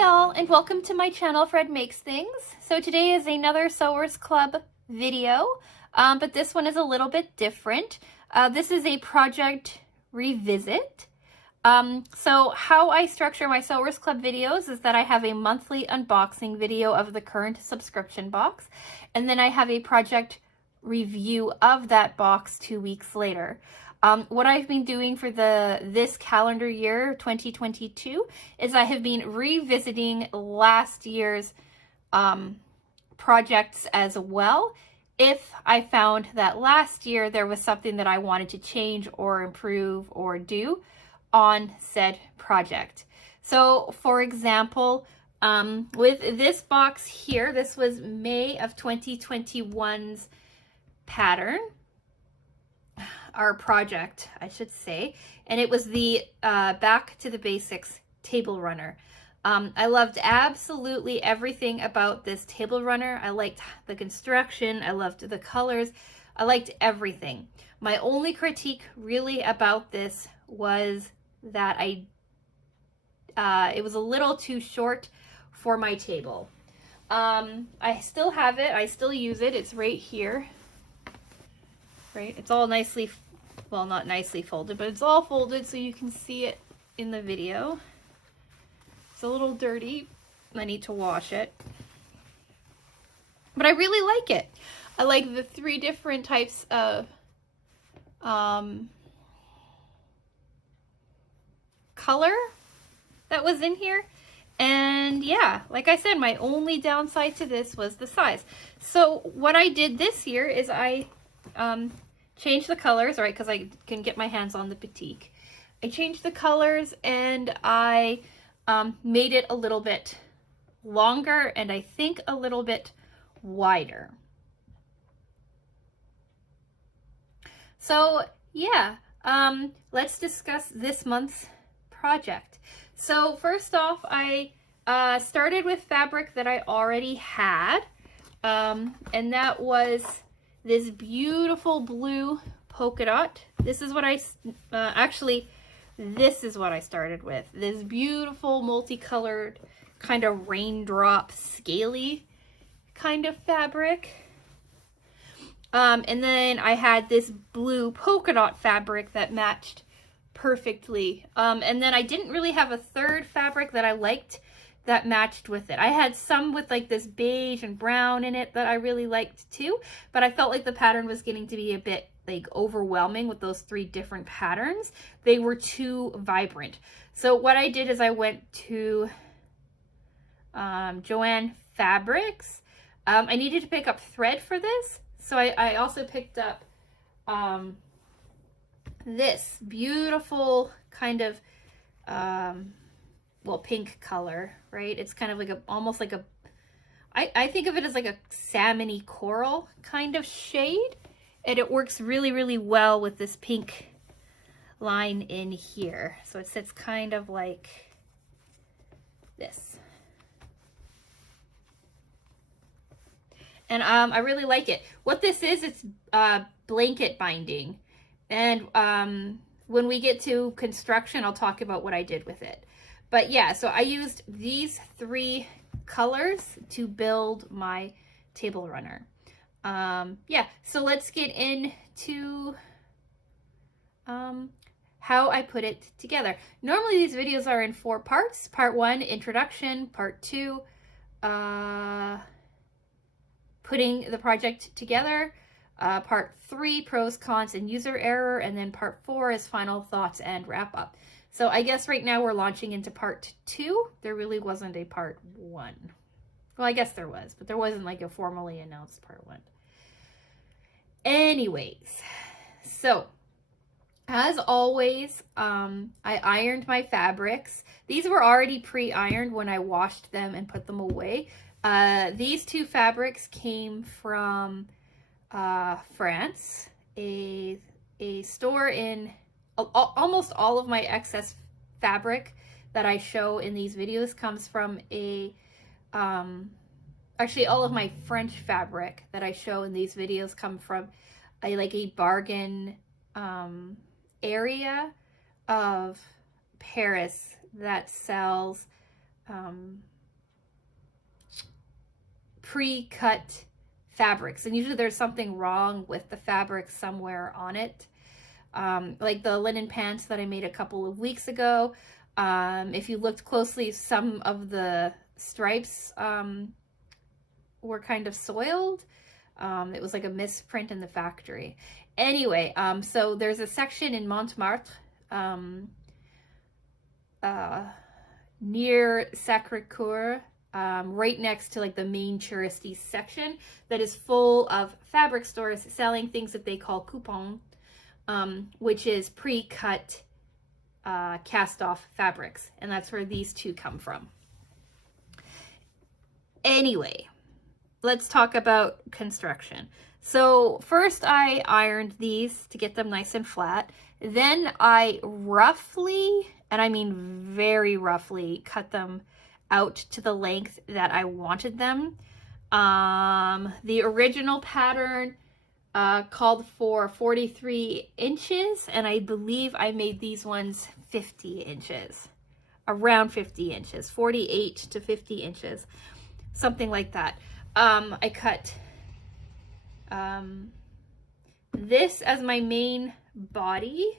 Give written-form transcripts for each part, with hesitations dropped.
Hi all, and welcome to my channel, Fred Makes Things. So today is another Sewers Club video, but this one is a little bit different. This is a project revisit. So how I structure my Sewers Club videos is that I have a monthly unboxing video of the current subscription box, and then I have a project review of that box 2 weeks later. What I've been doing for this calendar year, 2022, is I have been revisiting last year's projects as well, if I found that last year there was something that I wanted to change or improve or do on said project. So for example, with this box here, this was May of 2021's pattern, our project, I should say, and it was the Back to the Basics table runner. I loved absolutely everything about this table runner. I liked the construction, I loved the colors, I liked everything. My only critique really about this was that it was a little too short for my table. I still have it, I still use it, it's right here. Right, it's all nicely, well, not nicely folded, but it's all folded so you can see it in the video. It's a little dirty, I need to wash it, but I really like it. I like the 3 different types of color that was in here. And yeah, like I said, my only downside to this was the size. So what I did this year is I changed the colors, right, because I can get my hands on the batik. I changed the colors and I made it a little bit longer and I think a little bit wider. So yeah, let's discuss this month's project. So first off, I started with fabric that I already had, and that was this beautiful blue polka dot. This is what I, this is what I started with. This beautiful multicolored kind of raindrop scaly kind of fabric. And then I had this blue polka dot fabric that matched perfectly. And then I didn't really have a third fabric that I liked that matched with it. I had some with like this beige and brown in it that I really liked too, but I felt like the pattern was getting to be a bit like overwhelming with those 3 different patterns. They were too vibrant. So what I did is I went to Joann Fabrics. I needed to pick up thread for this, so I also picked up this beautiful kind of well, pink color, right? It's kind of like almost like a, I think of it as like a salmon-y coral kind of shade, and it works really, really well with this pink line in here. So it sits kind of like this. And I really like it. What this is, it's blanket binding. And when we get to construction, I'll talk about what I did with it. But yeah, so I used these 3 colors to build my table runner. Yeah, so let's get into how I put it together. Normally these videos are in 4 parts. Part 1, introduction. Part 2, putting the project together. Part 3, pros, cons, and user error. And then part 4 is final thoughts and wrap up. So I guess right now we're launching into part 2. There really wasn't a part 1. Well, I guess there was, but there wasn't like a formally announced part 1. Anyways, so as always, I ironed my fabrics. These were already pre-ironed when I washed them and put them away. These 2 fabrics came from France, a store in almost all of my excess fabric that I show in these videos comes from a, actually all of my French fabric that I show in these videos come from a bargain area of Paris that sells pre-cut fabrics, and usually there's something wrong with the fabric somewhere on it. Like the linen pants that I made a couple of weeks ago. If you looked closely, some of the stripes were kind of soiled. It was like a misprint in the factory. Anyway, so there's a section in Montmartre, near Sacré-Cœur, right next to like the main touristy section, that is full of fabric stores selling things that they call coupons, which is pre-cut cast off fabrics, and that's where these two come from. Anyway, let's talk about construction. So first I ironed these to get them nice and flat. Then I roughly, and I mean very roughly, cut them out to the length that I wanted them. The original pattern called for 43 inches, and I believe I made these ones 50 inches, around 50 inches, 48 to 50 inches, something like that. I cut this as my main body.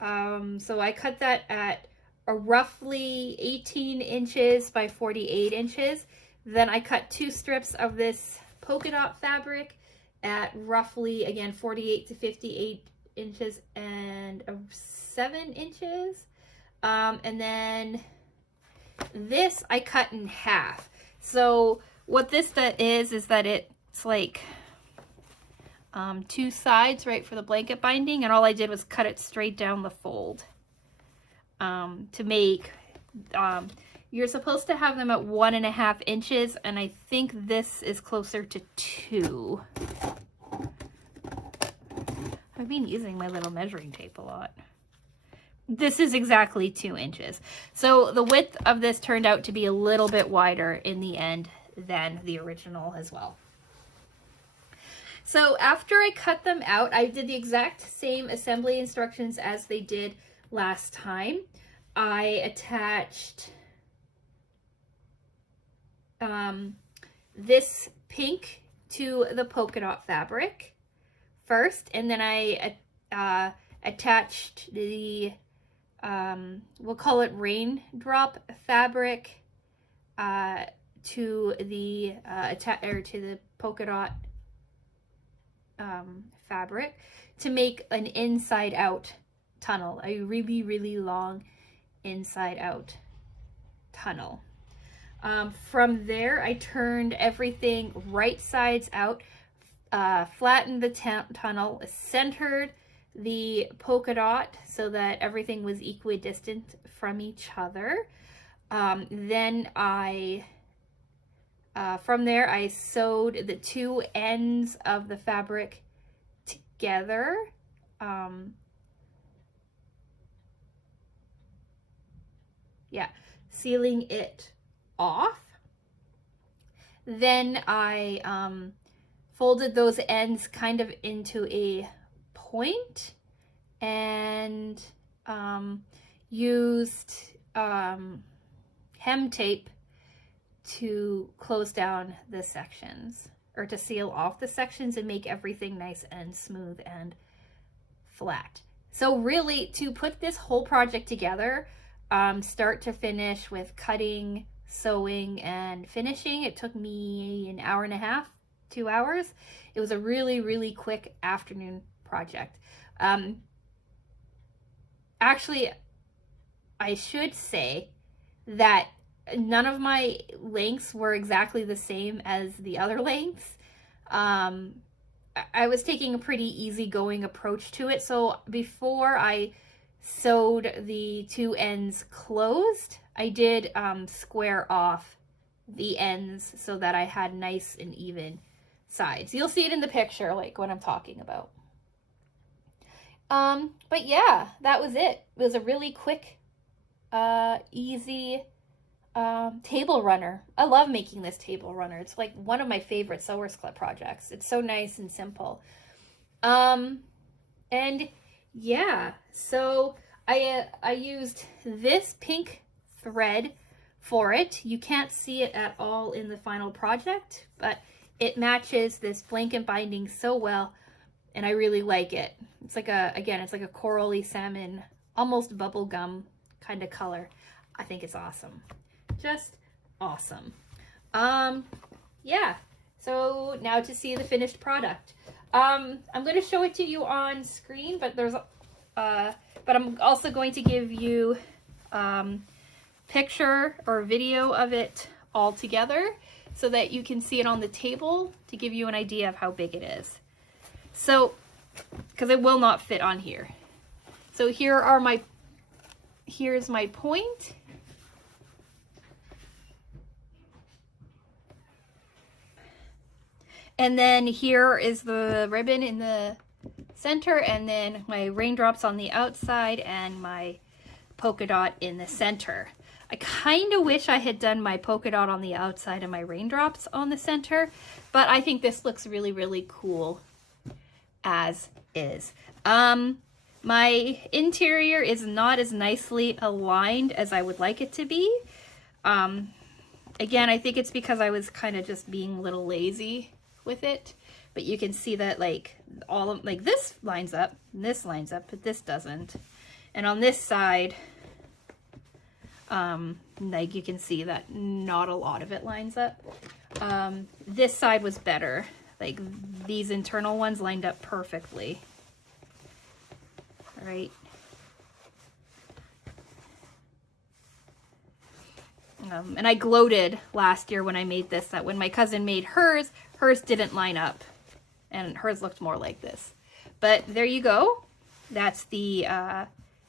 So I cut that at a roughly 18 inches by 48 inches. Then I cut two strips of this polka dot fabric at roughly, again, 48 to 58 inches and 7 inches. And then this I cut in half. So what this is that it's like two sides, right, for the blanket binding, and all I did was cut it straight down the fold to make, you're supposed to have them at 1.5 inches, and I think this is closer to 2. I've been using my little measuring tape a lot. This is exactly 2 inches. So the width of this turned out to be a little bit wider in the end than the original as well. So after I cut them out, I did the exact same assembly instructions as they did last time. I attached this pink to the polka dot fabric first, and then I attached the we'll call it raindrop fabric to the to the polka dot fabric to make an inside out tunnel, a really, really long inside out tunnel. From there, I turned everything right sides out, flattened the tunnel, centered the polka dot so that everything was equidistant from each other. Then from there, I sewed the two ends of the fabric together. Sealing it off. Then I folded those ends kind of into a point and used hem tape to close down the sections, or to seal off the sections and make everything nice and smooth and flat. So really, to put this whole project together, start to finish, with cutting, sewing, and finishing, it took me an hour and a half, 2 hours. It was a really, really quick afternoon project. Actually, I should say that none of my lengths were exactly the same as the other lengths. I was taking a pretty easygoing approach to it. So before I sewed the two ends closed, I did square off the ends so that I had nice and even sides. You'll see it in the picture, like what I'm talking about. But yeah, that was it. It was a really quick, easy table runner. I love making this table runner. It's like one of my favorite Sewers Club projects. It's so nice and simple. And yeah, so I used this pink thread for it. You can't see it at all in the final project, but it matches this blanket binding so well, and I really like it. It's like it's like a corally salmon, almost bubblegum kind of color. I think it's awesome. Just awesome. Yeah, so now to see the finished product. I'm going to show it to you on screen, but I'm also going to give you picture or video of it all together so that you can see it on the table to give you an idea of how big it is. So, because it will not fit on here. So here's my point. And then here is the ribbon in the center, and then my raindrops on the outside and my polka dot in the center. I kind of wish I had done my polka dot on the outside and my raindrops on the center, but I think this looks really, really cool as is. My interior is not as nicely aligned as I would like it to be. Again, I think it's because I was kind of just being a little lazy with it, but you can see that like this lines up and this lines up, but this doesn't. And on this side, like you can see that not a lot of it lines up. This side was better. Like these internal ones lined up perfectly. All right. And I gloated last year when I made this that when my cousin made hers didn't line up and hers looked more like this. But there you go. That's the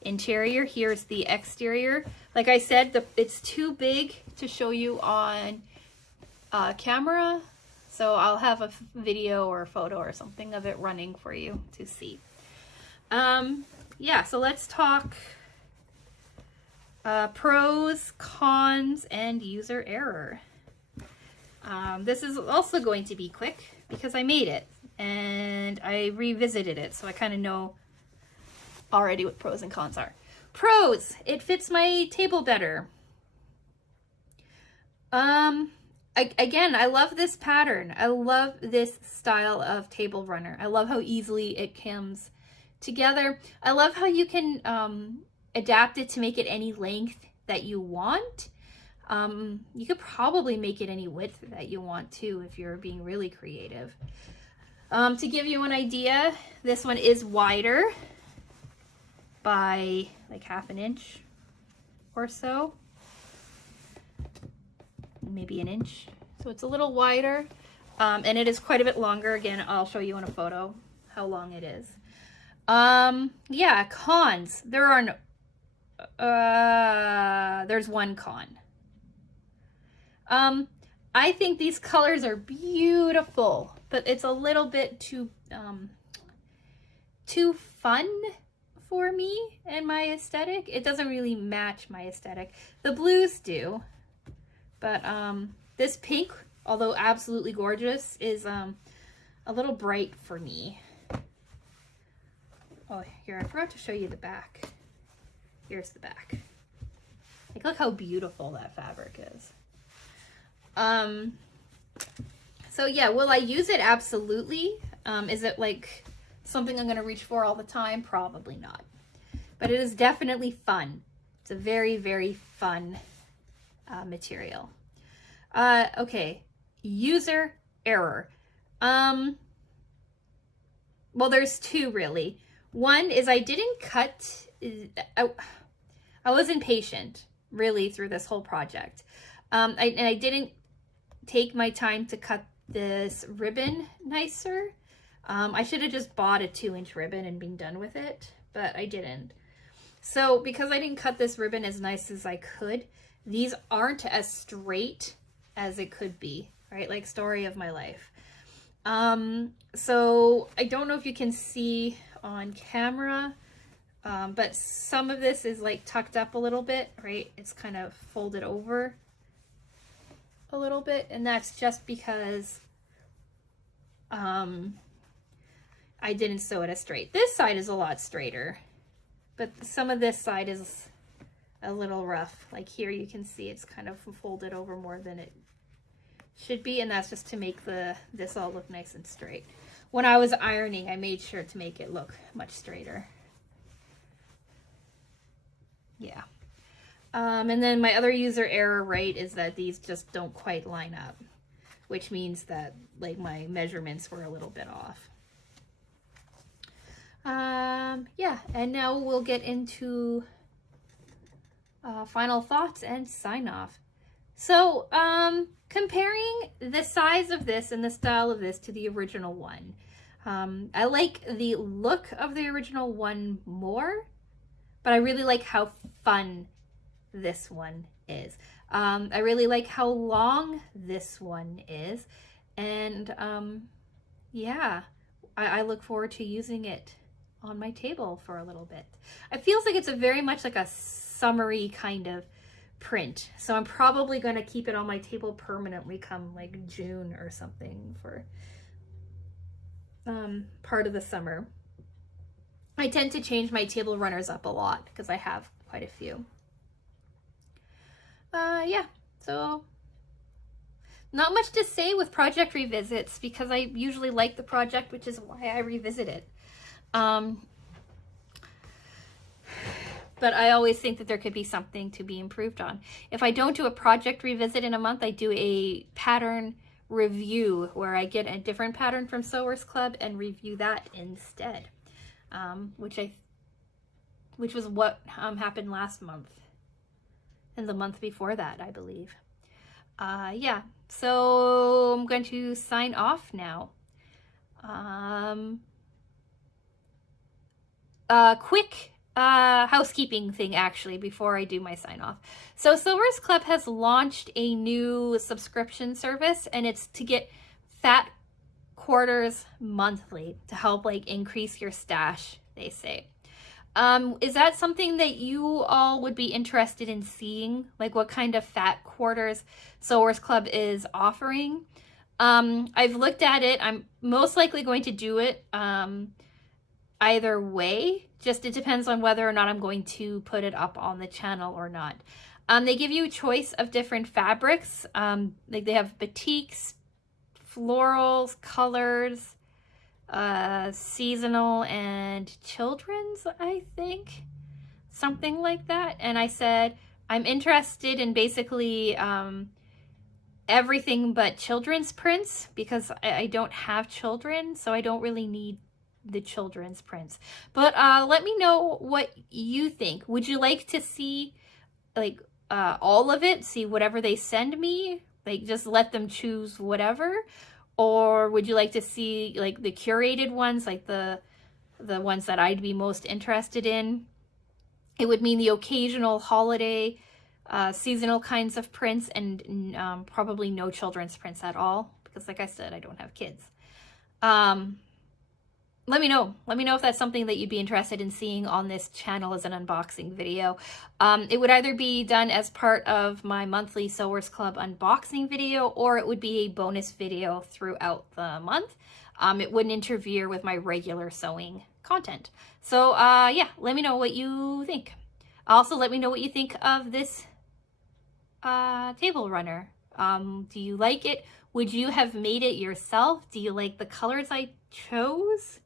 interior. Here's the exterior. Like I said, it's too big to show you on camera, so I'll have a video or a photo or something of it running for you to see. Yeah, so let's talk pros, cons, and user error. This is also going to be quick because I made it and I revisited it, so I kind of know already what pros and cons are. Pros, it fits my table better. Again, I love this pattern. I love this style of table runner. I love how easily it comes together. I love how you can adapt it to make it any length that you want. You could probably make it any width that you want to if you're being really creative. To give you an idea, this one is wider by like ½ inch or so, maybe an inch. So it's a little wider, and it is quite a bit longer. Again, I'll show you in a photo how long it is. Yeah, cons. There are no, there's one con. I think these colors are beautiful, but it's a little bit too fun for me and my aesthetic. It doesn't really match my aesthetic. The blues do, but this pink, although absolutely gorgeous, is a little bright for me. Oh, here, I forgot to show you the back. Here's the back. Like, look how beautiful that fabric is. So yeah, will I use it? Absolutely. Is it like something I'm going to reach for all the time? Probably not. But it is definitely fun. It's a very, very fun material. Okay, user error. Well, there's two really. One is I didn't cut, I was impatient really through this whole project. And I didn't take my time to cut this ribbon nicer. I should have just bought a 2-inch ribbon and been done with it, but I didn't. So because I didn't cut this ribbon as nice as I could, these aren't as straight as it could be, right? Like story of my life. So I don't know if you can see on camera, but some of this is like tucked up a little bit, right? It's kind of folded over a little bit, and that's just because I didn't sew it as straight. This side is a lot straighter, but some of this side is a little rough. Like here you can see it's kind of folded over more than it should be, and that's just to make this all look nice and straight. When I was ironing, I made sure to make it look much straighter. Yeah. And then my other user error rate is that these just don't quite line up, which means that like my measurements were a little bit off. Yeah, and now we'll get into final thoughts and sign off. So, comparing the size of this and the style of this to the original one, I like the look of the original one more, but I really like how fun this one is. I really like how long this one is, and yeah, I look forward to using it on my table for a little bit. It feels like it's a very much like a summery kind of print, so I'm probably going to keep it on my table permanently come like June or something for part of the summer. I tend to change my table runners up a lot because I have quite a few. Yeah, so not much to say with project revisits because I usually like the project, which is why I revisit it. But I always think that there could be something to be improved on. If I don't do a project revisit in a month, I do a pattern review where I get a different pattern from Sewers Club and review that instead, which was what happened last month and the month before that, I believe. Yeah, so I'm going to sign off now. Quick housekeeping thing actually before I do my sign off. So Sewers Club has launched a new subscription service, and it's to get fat quarters monthly to help like increase your stash, they say. Is that something that you all would be interested in seeing? Like what kind of fat quarters Sewers Club is offering? I've looked at it. I'm most likely going to do it either way. Just it depends on whether or not I'm going to put it up on the channel or not. They give you a choice of different fabrics. Like they have batiks, florals, colors, seasonal, and children's, I think. Something like that. And I said, I'm interested in basically everything but children's prints because I don't have children, so I don't really need the children's prints. But let me know what you think. Would you like to see like all of it, see whatever they send me, like just let them choose whatever? Or would you like to see like the curated ones, like the ones that I'd be most interested in? It would mean the occasional holiday seasonal kinds of prints, and probably no children's prints at all because like I said, I don't have kids. Let me know if that's something that you'd be interested in seeing on this channel as an unboxing video. It would either be done as part of my monthly Sewers Club unboxing video, or it would be a bonus video throughout the month. It wouldn't interfere with my regular sewing content. So yeah, let me know what you think. Also, let me know what you think of this table runner. Do you like it? Would you have made it yourself? Do you like the colors I chose?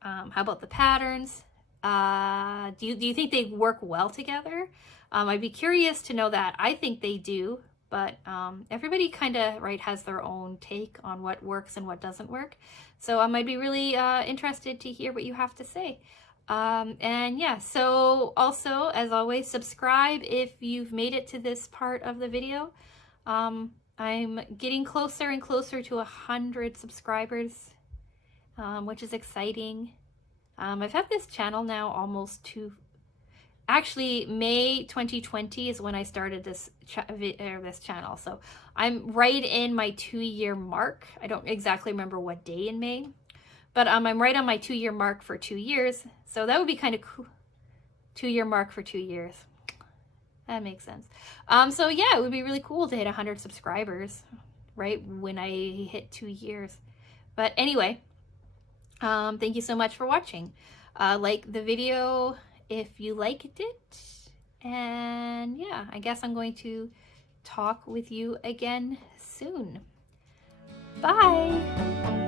How about the patterns? Do you think they work well together? I'd be curious to know that. I think they do, but everybody kind of has their own take on what works and what doesn't work. So I'd be really interested to hear what you have to say. And yeah, so also, as always, subscribe if you've made it to this part of the video. I'm getting closer and closer to 100 subscribers, which is exciting. I've had this channel now almost actually May 2020 is when I started this channel. So I'm right in my 2-year mark. I don't exactly remember what day in May, but I'm right on my 2-year mark for 2 years. So that would be kind of cool. 2-year mark for 2 years. That makes sense. So yeah, it would be really cool to hit 100 subscribers right when I hit 2 years. But anyway, thank you so much for watching. Like the video if you liked it. And yeah, I guess I'm going to talk with you again soon. Bye.